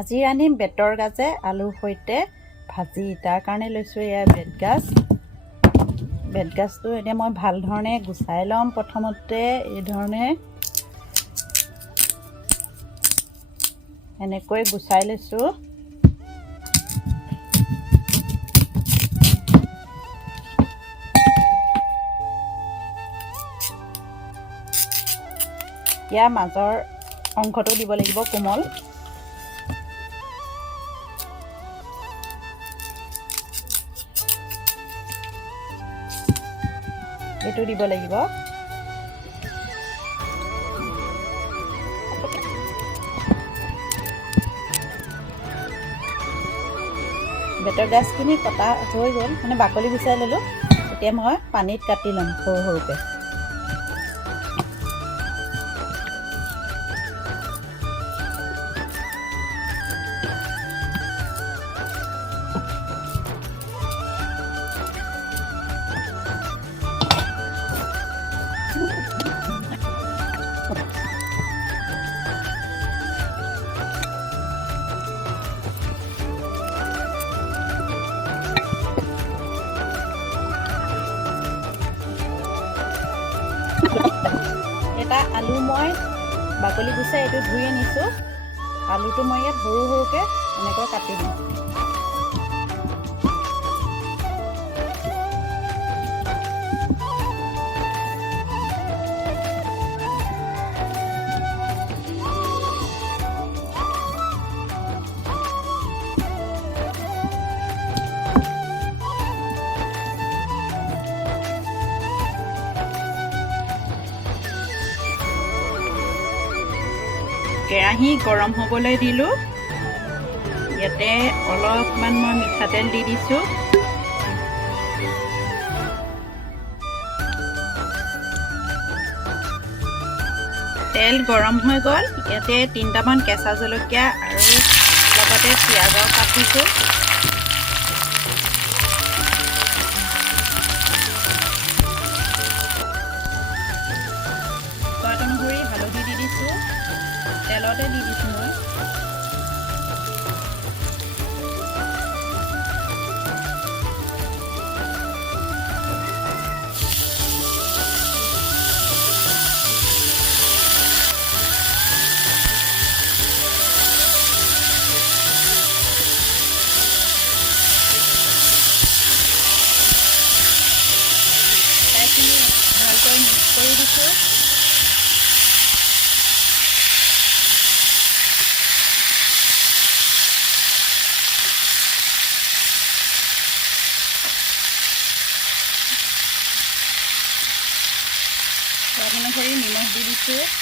আজি ৰান্ধিম বেতৰ গাজে আলুৰ সৈতে ভাজি। তাৰ কাৰণে লৈছোঁ এয়া বেতগাজটো এতিয়া মই ভাল ধৰণে গুচাই ল'ম। প্ৰথমতে এই ধৰণে এনেকৈ গুচাই লৈছোঁ। ইয়াৰ মাজৰ অংশটো দিব লাগিব কোমল। এইটো দিব লাগিব। বেতৰ গাজখিনি কটা হৈ গ'ল, মানে বাকলি গুচাই ল'লোঁ। এতিয়া মই পানীত কাটি ল'ম সৰু সৰুকৈ। এটা আলু মই বাকলি গুচাই এইটো ধুই আনিছোঁ। আলুটো মই ইয়াত সৰু সৰুকৈ এনেকৈ কাটি দিম। কেৰাহী গৰম হ'বলৈ দিলোঁ। ইয়াতে অলপমান মই মিঠাতেল দি দিছোঁ। তেল গৰম হৈ গ'ল। ইয়াতে 3টামান কেঁচা জলকীয়া আৰু লগতে পিঁয়াজৰ কাটিছোঁ। সোৱাদ অনুসৰি হালধি দি দিছোঁ। তেলতে দি দিছোঁ মই। এইখিনি ভালকৈ মিক্স কৰি দিছোঁ। সোৱাদ অনুসৰি নিমখ দি দিছোঁ।